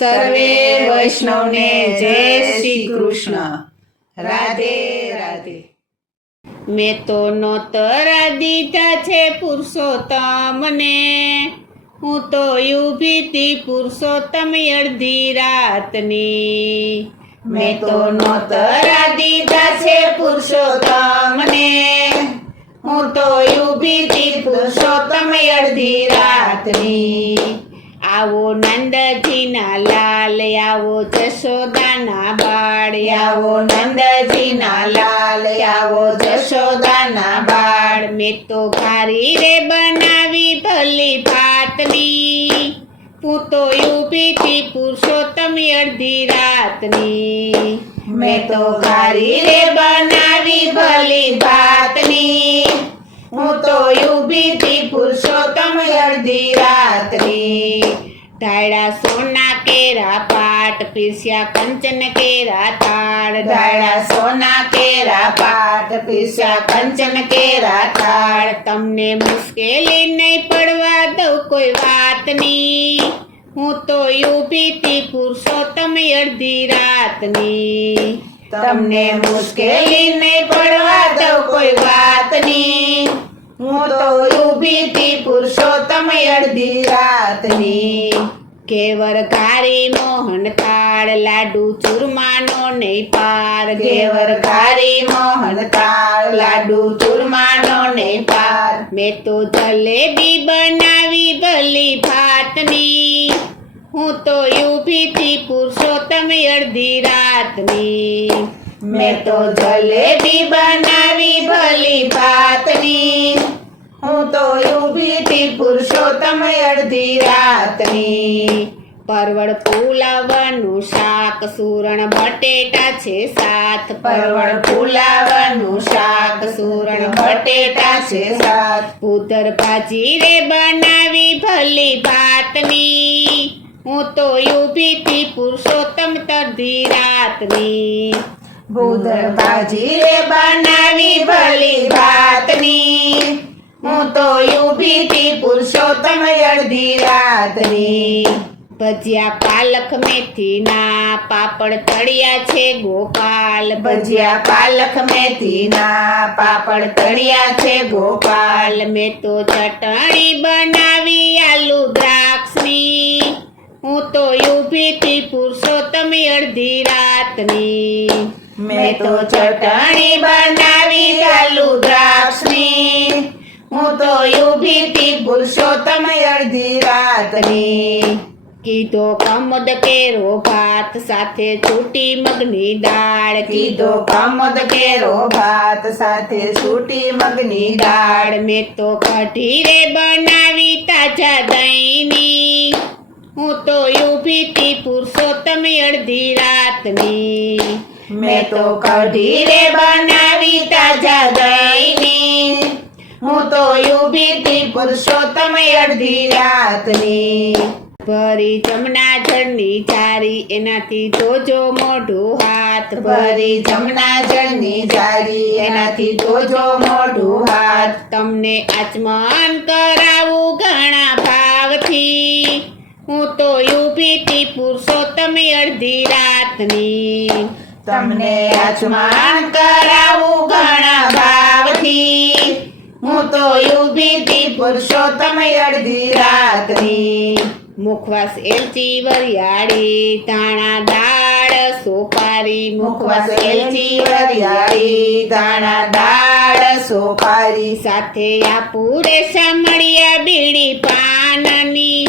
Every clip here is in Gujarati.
સર્વે વૈષ્ણવને જય શ્રી કૃષ્ણ. રાધે રાધે. મેં તો નોતરા દીધા છે પુરુષોત્તમને, હું તો ઊભી તી પુરુષોત્તમ અડધી રાતની. મેં તો નોતરા દીધા છે પુરુષોત્તમને, હું તો ઊભી તી પુરુષોત્તમ અડધી રાતની. આવો નંદજીના લાલ, આવો જશોદાના બાળ, આવો નંદજીના લાલ, આવો જશોદાના બાળ. મેં તો ઘારી રે બનાવી ભલી ભાતની, હું તો ઊભી તી પુરુષોત્તમ અડધી રાતની. મેં તો ઘારી રે બનાવી ભલી ભાતની, હું તો ઊભી તી પુરુષોત્તમ અડધી રાતની. ઢાળા સોના કેરા પાટ, પીસ્યા કંચન કેરા તાળ, ધાડા સોના કેરા પાટ, પીસ્યા કંચન કેરા થાળ. તમને મુશ્કેલી નહીં પડવા દઉં કોઈ વાતની, હું તો ઊભી તી પુરુષોત્તમ અડધી રાતની. તમને મુશ્કેલી નહીં પડવા દઉં કોઈ વાતની, હું તો ઊભી તી પુરુષોત્તમ અડધી રાતની. કેવર ઘારી મોહન થાળ, લાડુ ચૂરમાનો નહીં પાર, ઘેવર ઘારી મોહન થાળ, લાડુ ચૂરમાનો નહીં પાર. મેં તો જલેબી બનાવી ભલી ભાતની, હું તો ઊભી તી પુરુષોત્તમ અડધી રાતની. મેં તો જલેબી બનાવી ભલી ભાતની, હું તો ઊભી તી પુરુષોત્તમ અડધી રાતની. પરવળ ફુલાવાનું શાક, સુરણ બટેટા છે સાત, પરવળ ફુલાવાનું શાક, સુરણ બટેટા છે સાત. ભૂદર ભાજી રે બનાવી ભલી ભાતની, હું તો ઊભી તી પુરુષોત્તમ અડધી રાતની. ભૂદર ભાજી રે બનાવી ભલી ભાતની, હું તો ઊભી તી પુરુષોત્તમ અડધી રાતની. ભજીયા પાલક મેથી ના, પાપડ તળિયા છે ગોપાલ, ભજીયા પાલક મેથી ના, પાપડ તળિયા છે ગોપાલ. મેં તો ચટણી બનાવી આલુ દ્રાક્ષની, હું તો ઊભી તી પુરુષોત્તમ અડધી રાતની. મેં તો ચટણી બનાવી આલુ દ્રાક્ષની, હું તો ઊભી તી પુરુષોત્તમ અડધી રાતની. કીધો કમદ કેરો ભાત, સાથે છૂટી મગની દાળ, કીધો કમદ કેરો ભાત, સાથે છૂટી મગની દાળ. મેં તો કઢી રે બનાવી તાજા દહીંની, હું તો ઊભી તી પુરુષોત્તમ અડધી રાતની. મેં તો કઢી રે બનાવી તાજા દહીંની, હું તો ઊભી તી પુરુષોત્તમ અડધી રાતની. ભરી જમના જળની જારી, એનાથી ધોજો મોઢું હાથ, ભરી જમના જળની જારી, એનાથી ધોજો મોઢું હાથ. તમને આચમન કરાવું ઘણા ભાવથી, હું તો ઊભી તી પુરુષોત્તમ અડધી રાતની. તમને આચમન કરાવું ઘણા ભાવથી, હું તો ઊભી તી પુરુષોત્તમ અડધી રાતની. મુખવાસ એલચી વરિયાળી, ધાણા દાળ સોપારી, મુખવાસ એલચી વરિયાળી, ધાણા દાળ સોપારી. સાથે આપું રે સામળિયા બીડી પાનની,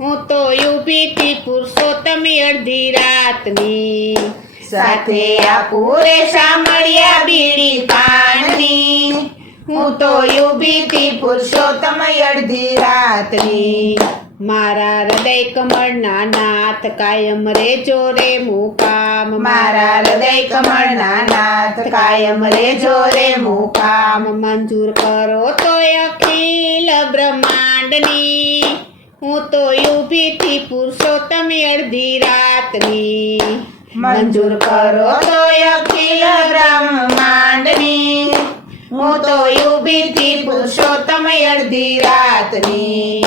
હું તો ઊભી તી પુરુષોત્તમ અડધી રાતની. સાથે આપું રે સામળિયા બીડી પાનની, હું તો ઊભી તી પુરુષોત્તમ અડધી રાતની. મારા હૃદય કમળના નાથ, કાયમ રેજો રે મુકામ, મારા હૃદય કમળના નાથ, કાયમ રેજો રે મુકામ. મંજૂર કરો તો અખિલ બ્રહ્માંડની, હું તો ઊભી તી પુરુષોત્તમ અડધી રાતની. મંજૂર કરો તો અખિલ બ્રહ્માંડની, હું તો ઊભી તી પુરુષોત્તમ અડધી રાતની.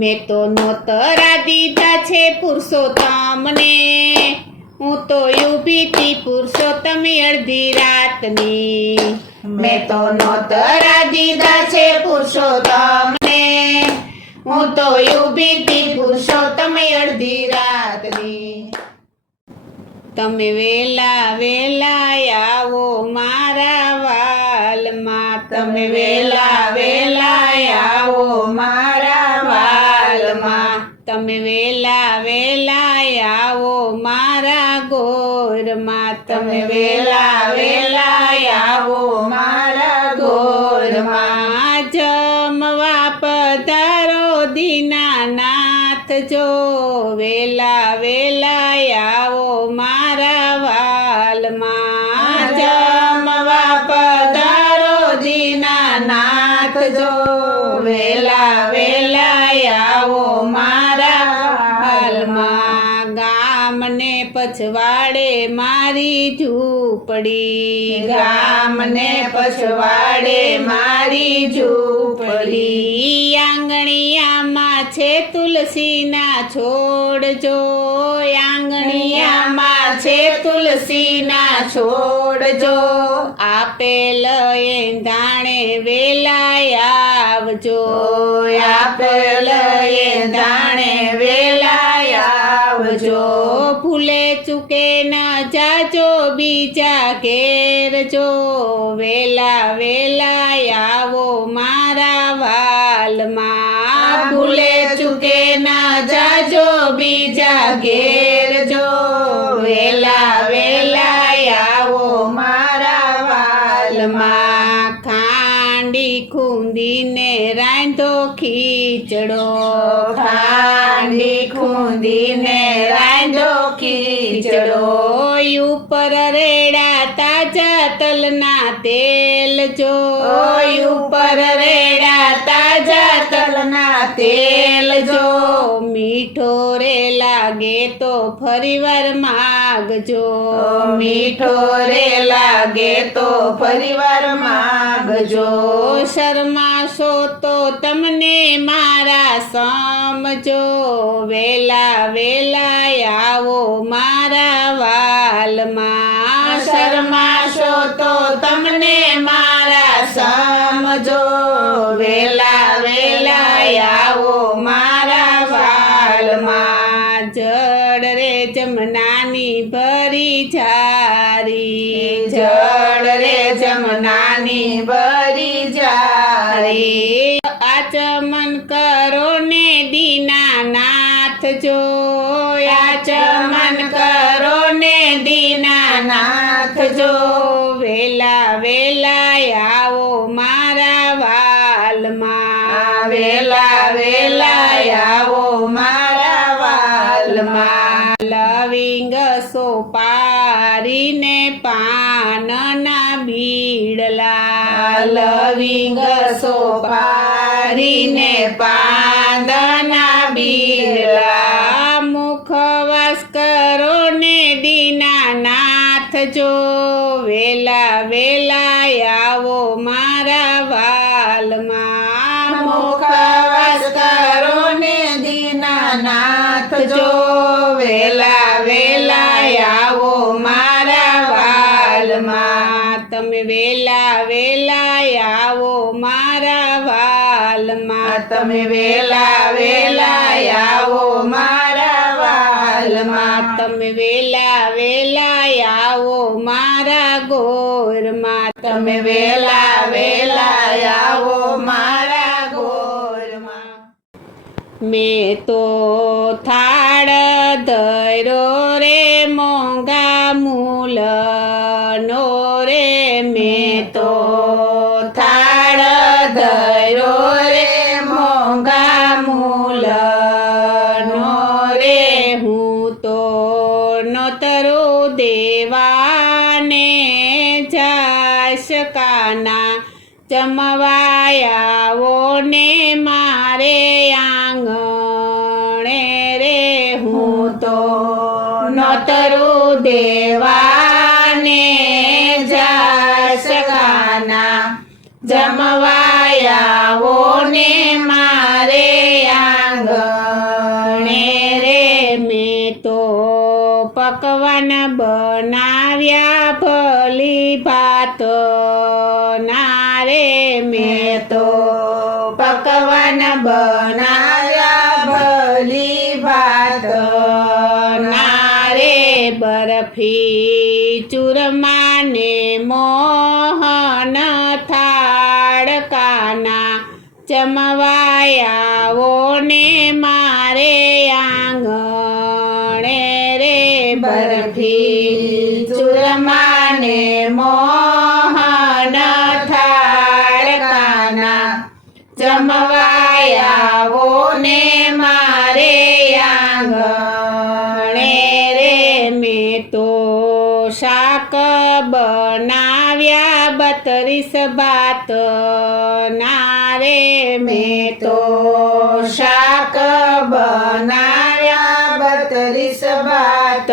મેં તો નોતરા દીધા છે પુરુષોત્તમ તમને હું તો ઊભી તી પુરુષોત્તમ અડધી રાતની મેં તો નોતરા દીધા છે પુરુષોત્તમને હું તો ઊભી તી પુરુષોત્તમ અડધી રાતની તમે વેલા વેલા આવો મારા વાલમાં તમે વેલા વેલા આવો મારા વાલમાં તમે વેલા વેલા આવો મારા ગોરમાં તમે વેલા વેલા આવો મારા ગોરમાં જમવા પધારો દીનાનાથ જો વેલા વેલા આવો મારા વાલમાં જમવા પધારો દીનાનાથ જો વેલા વેલા આવો મારા વાલમાં ગામને પછવાડે મારી ઝૂંપડી ગામને પછવાડે મારી ઝૂંપડી આંગણિયામાં છે તુલસીના છોડ જો આંગણિયામાં છે તુલસીના છોડ જો આપેલ એંધાણે વેલા આવજો આપેલ એંધાણે વેલા આવજો ભૂલે ચૂકે ન જાજો બીજા ઘેર જો વેલા વેલા આવો મારા વાલમાં ભૂલે ચૂકે ન જાજો બીજા ઘેર જો વેલા વેલા આવો મારા વાલમાં ખાંડી ખૂંદીને રાંધો ખીચડો ખાંડી ખૂંદીને રાંધો ખીચડો ઉપર રેડા તાજા તલના તેલ જો ઉપર રેડા તાજા તલના તેલ જો મીઠો રે લાગે તો ફરીવાર માગજો મીઠો રે લાગે તો ફરીવાર માગજો શરમાશો તો તમને મારા સમજો વેલા વેલા આવો મારા વાલમાં શરમાશો તો તમને મારા સમજો વેલા વેલા આવો મારા વાલમાં જડ રે જમનાની ભરી જારી જડ રે જમનાની ભરી જારી આચમન કરો ને દીનાનાથ જો આચમન કરો ને દીનાનાથ જો વેલા વેલા આવો મારા વાલમાં વેલા વેલા આવો મારા વાલમાં લવિંગ સોપારીને પાનના બીડલા લવિંગ સોપારીને પાંદના બીડલા મુખવાસ કરો ને દીનાનાથ જો વેલા વેલા આવો મારા વાલમાં મુખવાસ કરો ને દીનાનાથ જો વેલા વેલા આવો મારા વાલમાં તમે વેલા વેલા આવો મારા વાલમાં તમે વેલા વેલા આવો મારા વાલમાં તમે વેલા વેલા આવો મારા ગોરમાં તમે વેલા વેલા આવો મારા ગોરમાં મેં તો થાળ ધર્યો રે મોંઘા મૂલનો રે મેં તો થાળ ધર્યો રે મોંઘા મૂલનો રે હું તો નોતરો દેવાને જાશ કાના જમવાયાવો ને મારે આંગણે રે હું તો નોતરું દેવાને જાશ કાના જમવાયાવો ને મારે આંગણે રે મેં તો ભાત ના રે મેં તો પકવાન બનાવ્યા ભલી ભાત ના રે બરફી ચૂરમાને મોહન થાળ કાના જમવાયાવો ને મારે આંગણે રે બરફી ચૂરમાને મોહન થાળ કાના જમવાયાવો ને મારે આંગણે રે મેં તો શાક બનાવ્યા 32 ભાત ના રે મેં તો શાક બનાવ્યા 32 ભાત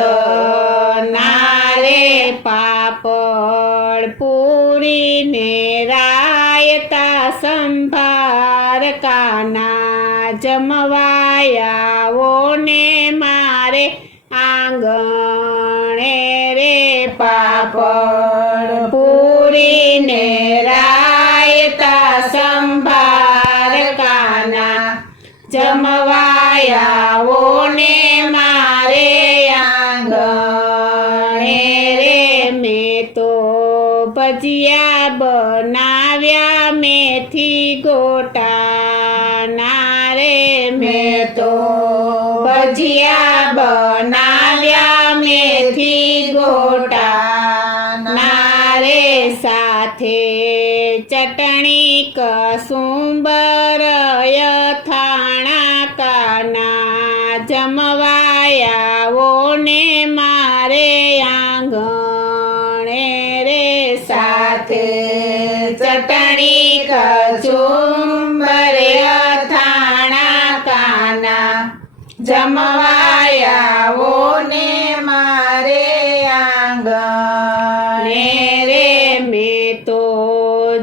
ના રે પાપડ પૂરીને રાયતા સંભાર કાના જમવાયાવો ને મારે આંગણે રે પાપડ પૂરીને રાયતા સંભાર કાના જમવાયાવો ને મારે આંગણે રે મેં તો ભજીયા બનાવ્યા મેથી ગોટા ના રે મેં તો ભજીયા બનાવ્યા મેથી ગોટા ના રે સાથે ચટણી કસુંબર અથાણા કાના જમવાયાવો ને મારે આંગણે રે સાથે ચટણી કચુંબર અથાણા કાના જમવાયાવો ને મારે આંગણે રે મેં તો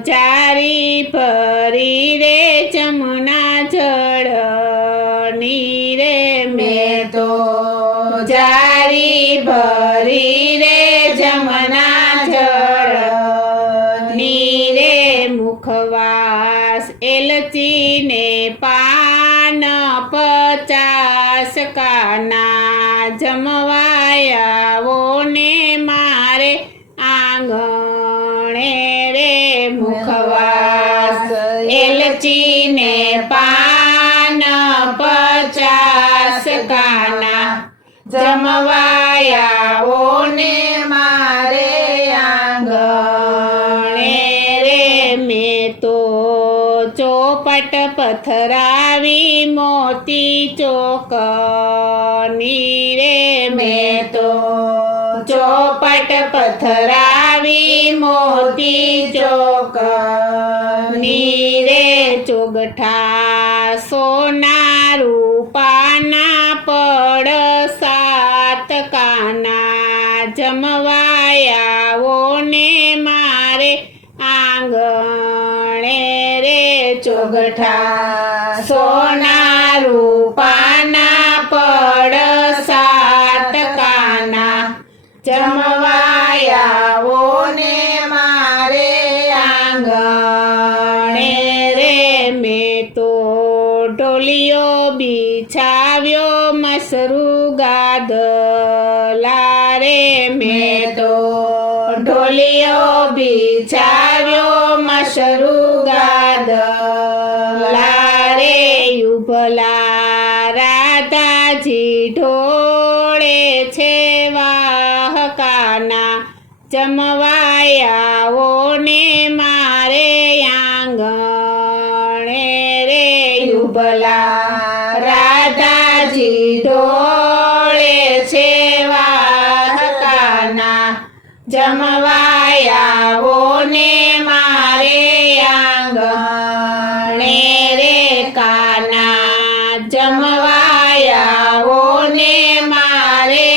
જારી ભરી રે જમુના જળની રે મેં તો જારી ભરી રે જમના જળ નીરે મુખવાસ એલચીને પાન 50 કાના જમવાયાવો ને મારે આંગણે રે મુખવાસ એલચીને પાન 50 કાના જમવાયાવો ને મારે આંગણે રે મેં તો ચોપટ પથરાવી મોતી ચોકની રે મેં તો ચોપટ પથરાવી મોતી ચોકની રે ચોગઠા સોના રૂપાના પડ 7 કાના જમવાયાવો ને મારે આંગણે રે ચોગઠા સોના રૂપાના પડ 7 કાના જમવાયાવો ને મારે આંગણે રે મેં તો ઢોલિયો બિછાવ્યો મસરૂ ગાદલા રે મેં તો ઢોલિયો બિછાવ્યો મસરૂ ગાદલા રે યુભલા રાધાજી ઢોળે છે વાહકાના જમવાયાવો ને મારે આંગણે રે યુભલા રાધાજી ઢોળે છે વાહકાના જમવાયાવો ને મારે આંગણે રે કાના જમવાયાવો ને મારે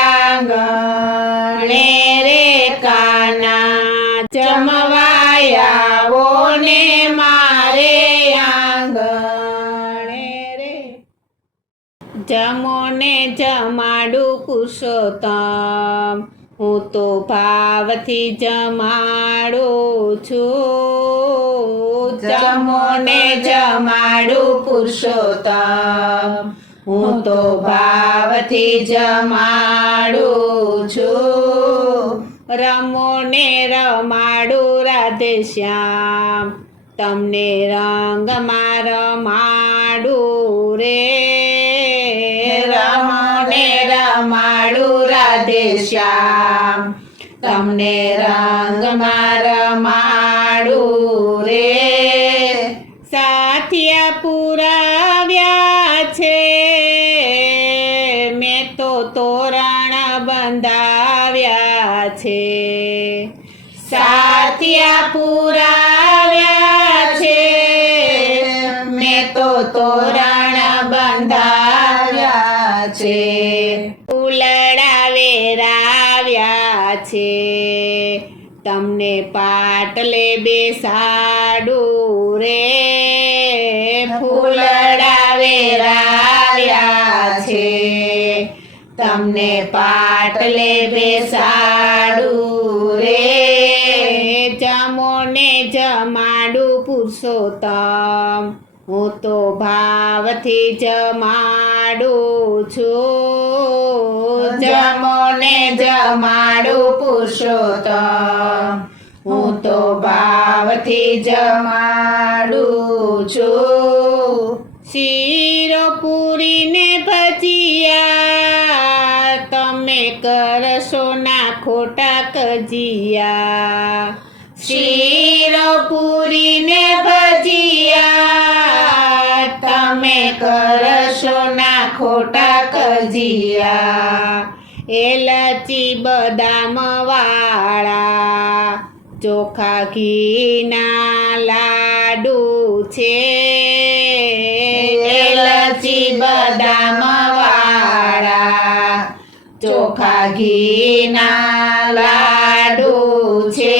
આંગણે રે કાના જમવાયાવો ને મારે આંગણે રે જમો ને જમાડું પુરુષોત્તમ હું તો ભાવથી જમાડું છું. જમો ને જમાડું પુરુષોત્તમ, હું તો ભાવથી જમાડું છું. રમો ને રમાડું રાધે શ્યામ, તમને રંગમાં રમાડું રે. રમો ને રમાડું રાધે શ્યામ, તમને રંગમાં રમાડું રે. સાથિયા પુરાવ્યા છે, મેં તો તોરણ બંધાવ્યા છે. સાથિયા પુરાવ્યા છે, મેં તો તોરણ બંધાવ્યા છે. ફૂલડા વેરાવ્યા છે, તમને પાટલે બેસાડું રે. ફૂલડા વેરાવ્યા છે, તમને પાટલે બેસાડું રે. જમો ને જમાડું પુરુષોત્તમ, હું તો ભાવથી જમાડું છું. જમો ને જમાડું પુરુષોત્તમ, હું તો ભાવથી જમાડું છું. શીરો પૂરી ને ભજીયા, તમે કરશો ના ખોટા કજિયા. શીરો પૂરી ને ભજીયા, તમે કરશો ના ખોટા કજિયા. એલચી બદામ વાળા, ચોખા ઘીના લાડુ છે. એલચી બદામ વાળા, ચોખા ઘીના લાડુ છે.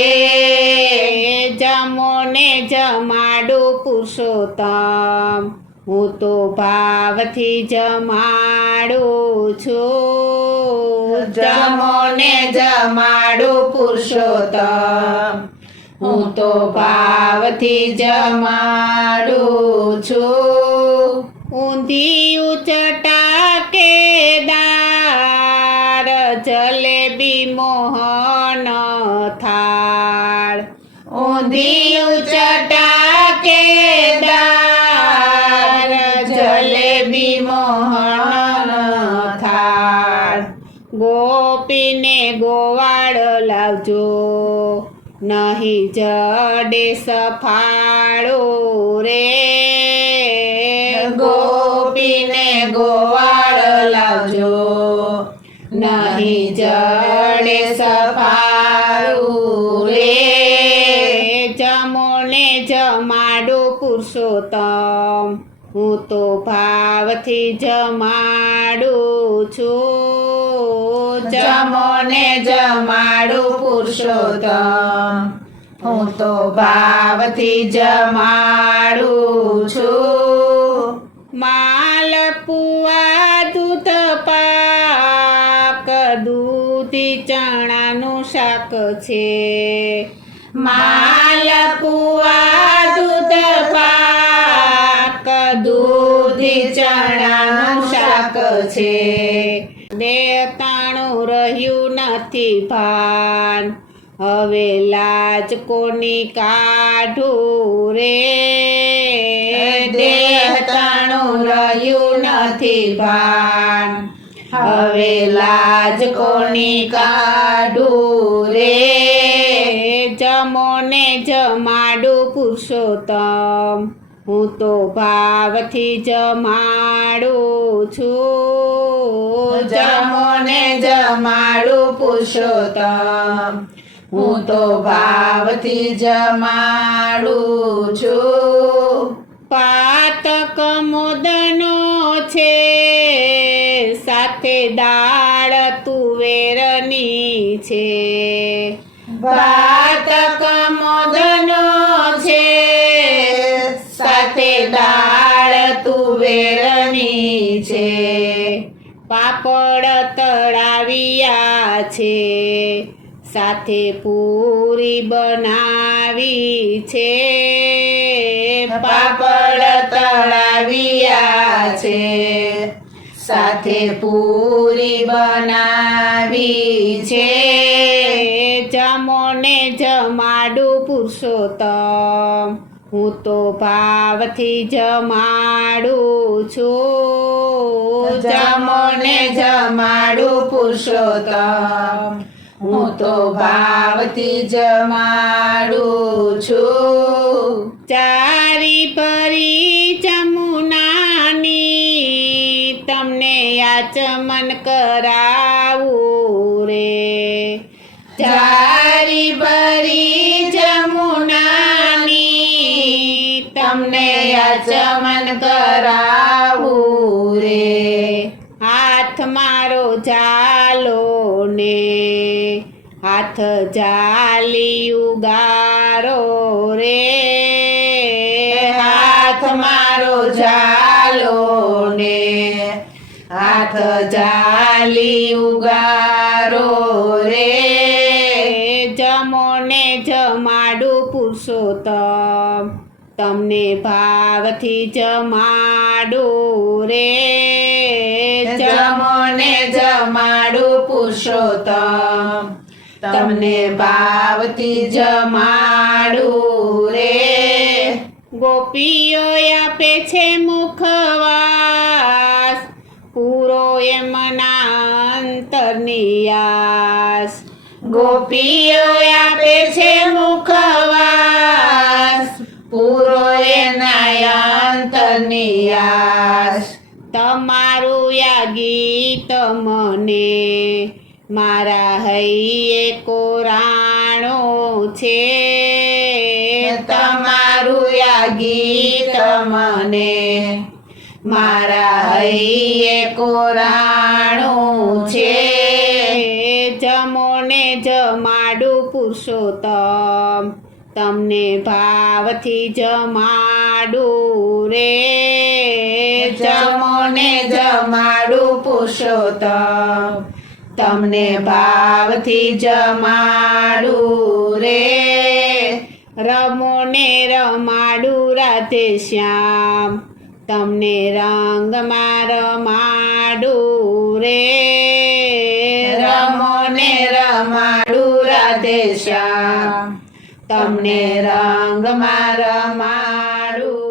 જમો ને જમાડું પુરુષોત્તમ, હું તો ભાવથી જમાડું છું. જમો ને જમાડું પુરુષોત્તમ, હું તો ભાવથી જમાડું છું. ઊંધિયું ચટાકેદાર, જલેબી મોહન થાળ. ઊંધિયું ચટાકેદાર, જલેબી મોહન થાળ. ગોપીને ગોવાળ લાવજો, નહીં જડે સફાળો રે. ગોપીને ગોવાળ લાવજો, નહીં જડે સફાળું રે. જમો ને જમાડું પુરુષોત્તમ, હું તો ભાવથી જમાડું છું. જમો ને જમાડું પુરુષોત્તમ, હું તો ભાવથી જમાડું છું. માલપુઆ દૂધ પાક, દૂધી ચણાનું શાક છે. માલપુઆ દૂધ પાક, દૂધી ચણાનું શાક છે. દેતાણું રહ્યું નથી ભાન, હવે લાજ કોની કાઢું રે. દેહતાણું રહ્યું નથી ભાન, હવે લાજ કોની કાઢું રે. જમો ને જમાડું પુરુષોત્તમ, હું તો ભાવથી જમાડું છું. જમો ને જમાડું પુરુષોત્તમ, હું તો ભાવથી જમાડું છું. પાતક મોદનો છે, સાથે દાળ તુવેરની છે. પાતક મોદનો છે, સાથે દાળ તુવેરની છે. પાપડ તળાવ્યા છે, સાથે પૂરી બનાવી છે પાપડ તળાવ્યા છે સાથે પૂરી બનાવી છે જમો ને જમાડું પુરુષોત્તમ હું તો ભાવથી જમાડું છું જમો ને જમાડું પુરુષોત્તમ હું તો ભાવથી જમાડું છું ચારી પરી જમુનાની તમને આચમન કરાવું રે ચારી બરી જમુનાની તમને આચમન કરાવું રે હાથ મારો ઝાલો ને હાથ ઝાલી ઉગારો રે હાથ મારો ઝાલો ને હાથ ઝાલી ઉગારો રે જમો ને જમાડું પુરુષોત્તમ તમને ભાવથી જમાડું રે જમો ને જમાડું પુરુષોત્તમ તમને ભાવથી જમાડું રે ગોપીઓ આપે છે મુખવાસ પૂરો એમના અંતરની આસ ગોપીઓ આપે છે મુખવાસ પૂરો એના અંતરની આસ તમારું આ ગીત મને મારા હૈયે કોરાણું છે તમારું આ ગીત મને મારા હૈયે કોરાણું છે જમો ને જમાડું પુરુષોત્તમ તમને ભાવથી જમાડું રે જમો ને જમાડું પુરુષોત્તમ તમને ભાવથી જમાડું રે રમો ને રમાડું રાધે શ્યામ તમને રંગમાં રમાડું રે રમો ને રમાડું રાધે શ્યામ તમને રંગમાં રમાડું